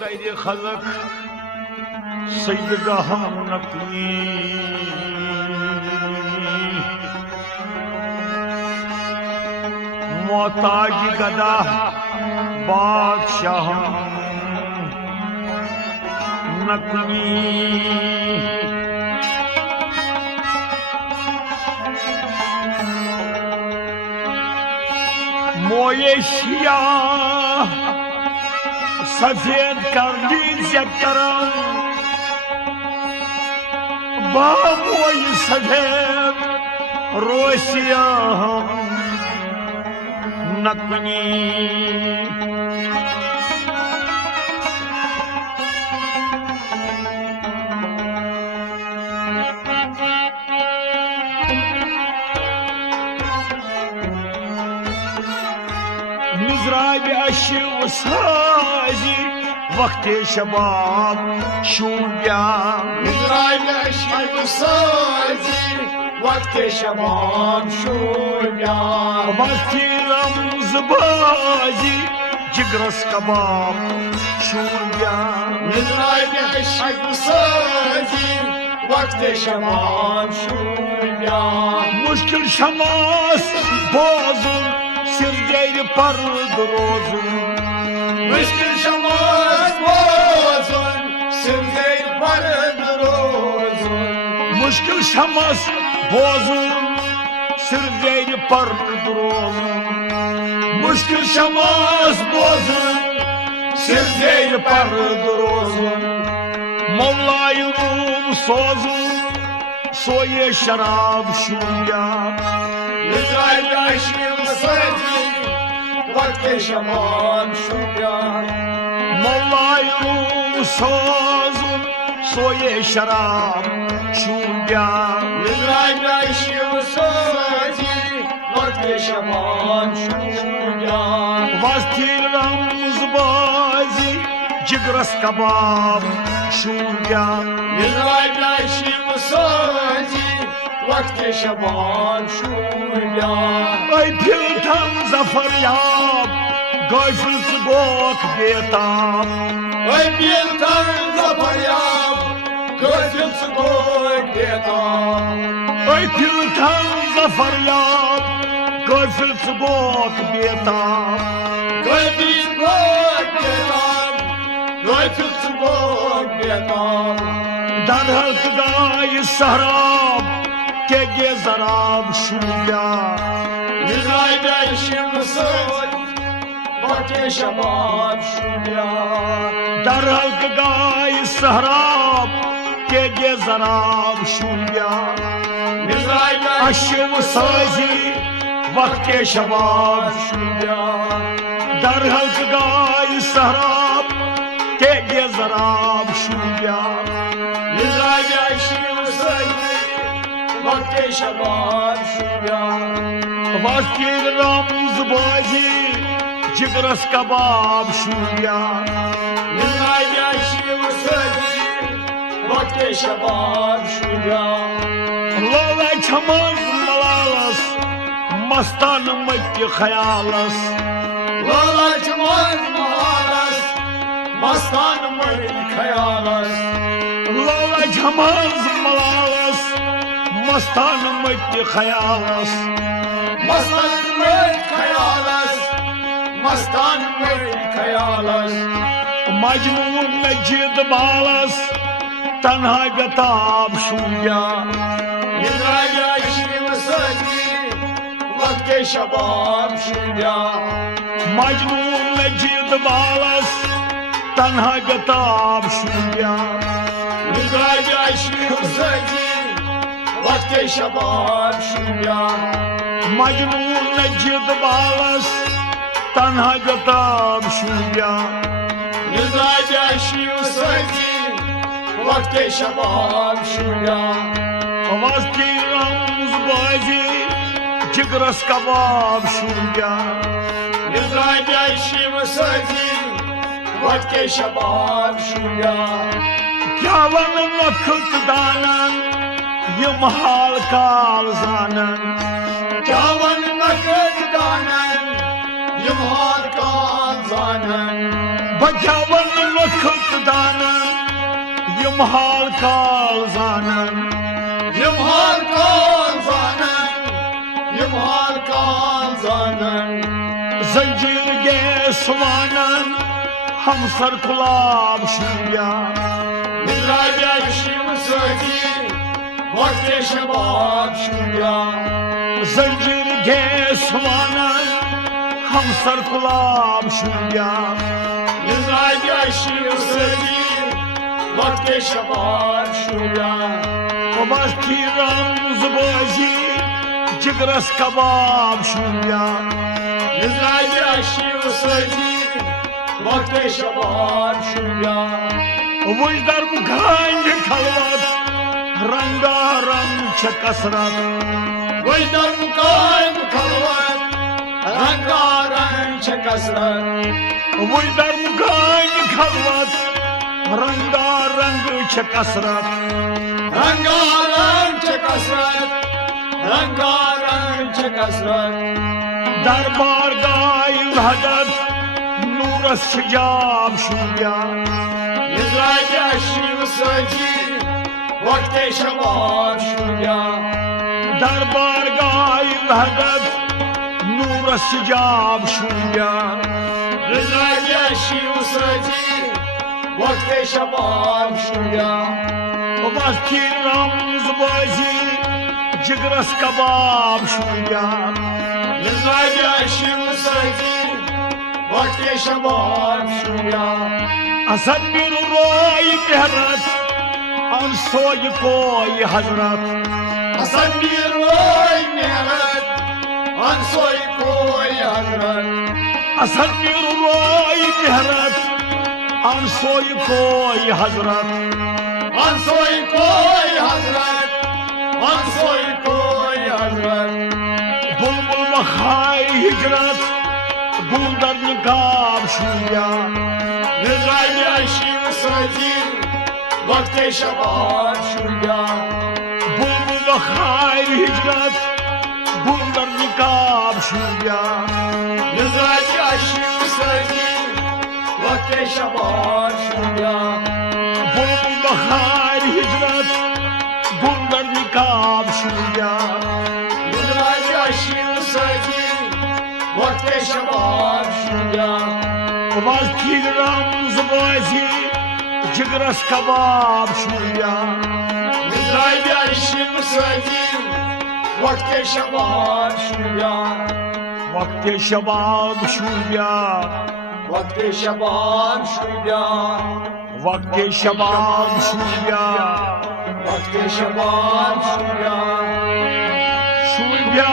दर खलक सैदगाह नकली मोहताज गदा बादशाह नकली मोये शिया सफेद कर दी तरम बामोय सफेद रोशिया नकनी मिज़राब अशिव साजी वक्त शबाब शूया मिज़राब अशिव साजी वक्त शबाब शूया वक्ती रमज बाजी जिगरस कबाब शूया मिज़राब अशिव साजी वक्त शबाब शूया मुश्किल शमास बोजुन सिरजैर पर्द रोजुन मुश्किल शमास बोजुन सिरजैर पर्द रोजुन मुश्किल शमास बोजुन सिरजैर पर्द रोजुन मुश्किल शमास बोजुन सिरजैर पर्द रोजुन मौलाय रूम सोजुन सोये शराब शूया मिज़राब अशिव साजी वक्त शबाब शूया मौलाय रूम सोजुन सोये शराब शूया मिज़राब अशिव साजी वक्त शबाब शूया वस्ती रमज बाजी जिगरस कबाब शूया मिज़राब अशिव साजी वक्त शबाब शूया ऐ फिलथन जफर याब गफिल गोक बेताब ऐ फिलथन जफर याब गफिल गोक बेताब ऐ फिलथन जफर याब गफिल गोक बेताब गफिल गोक बेताब गफिल गोक बेताब दरहक गाय सहराब के गे जराब शूया मिज़राब अशिव साजी वक्त शबाब शूया दरहक गाय सहराब के गे जराब शूया मिज़राब अशिव साजी वक्त शबाब शूया दरहक गाय सहराब के गे जराब शूया मिज़राब अशिव साजी वक्त शबाब शूया वस्ती रमज बाजी जिगरस कबाब शूया मिज़राब अशिव साजी वक्त शबाब शूया लाला छमज मलालस मस्तान मत ख्यालस लाला छमज मलालस मस्तान मत ख्यालस लाला छमज मलालस मस्तान मत ख्यालस मस्तान मत ख्यालस मस्तान मत ख्यालस मजनून नजीद बालस तन्हा गताब शूया मिज़राब अशिव साजी वक्त शबाब शूया मजनून नजीद बालस तन्हा गताब शूया मिज़राब अशिव साजी वक्त शबाब शूया मजनून नजीद बालस तन्हा गताब शूया मिज़राब अशिव साजी वक्त शबाब शूया वस्ती रमज बाजी जिगरस कबाब शूया मिज़राब अशिव साजी वक्त शबाब शूया क्या वन वक्त दानन यम हाल काल जानन क्या वन वक्त दानन यम हाल काल जानन क्या वन लखत दानन यम हाल काल जानन Yımhal kan zanen, yımhal kan zanen. Zanjir ge swanan हम सर गुलाब शुया Mizraja işim sözi, vakti şebap şurya. जंजीर गे स्वानन हम सर गुलाब शुया Mizraja işim sözi, vakti şebap şurya. वस्ती रम्ज बाजी जिगरस कबाब शुया Mizraja işim sözi, vakti şebap şurya. वजदर मुखांग खलवत रंगा रंग कसरत Vıjdar mukaym kalvat, rangaran çekasran. वजदर मुखांग खलवत रंगा रंग कसरत Rangaran çekasran, rangaran çekasran. दरबार गाय हदत नूरस शिजाब शुया Mizraja şiv sözi, vakti şebap şurya. दरबार गाय हदत नूरस शिजाब शुया Mizraja şiv sözi, vakti şebap şurya. वस्ती रम्ज बाजी जिगरस कबाब शुया Mizraja şiv sözi, vakti şebap şurya. Asad बिर रोय मेहरत अनसोय कोय हजरत Hasan bir oy mehret, ansoy koy hazret. Asad बिर रोय मेहरत अनसोय कोय हजरत Ansoy koy hazret, ansoy koy hazret. बुलबुल बखाय हिजरत गुलदर निकाब शुया Mizraja şiv sözi, vakti şebap şurya. बुलबुल बखाय हिजरत गुलदर निकाब शुया Mizraja şiv sözi, vakti şebap şurya. बुलबुल बखाय हिजरत गुलदर निकाब शुया Mizraja şiv sözi, vakti şebap şurya. वस्ती रम्ज बाजी जिगरस कबाब शुया Mizraja şiv sözi, vakti şebap şurya. वक्त शबाब शुया Vakti şebap şurya. वक्त शबाब शुया Vakti şebap şurya. शुया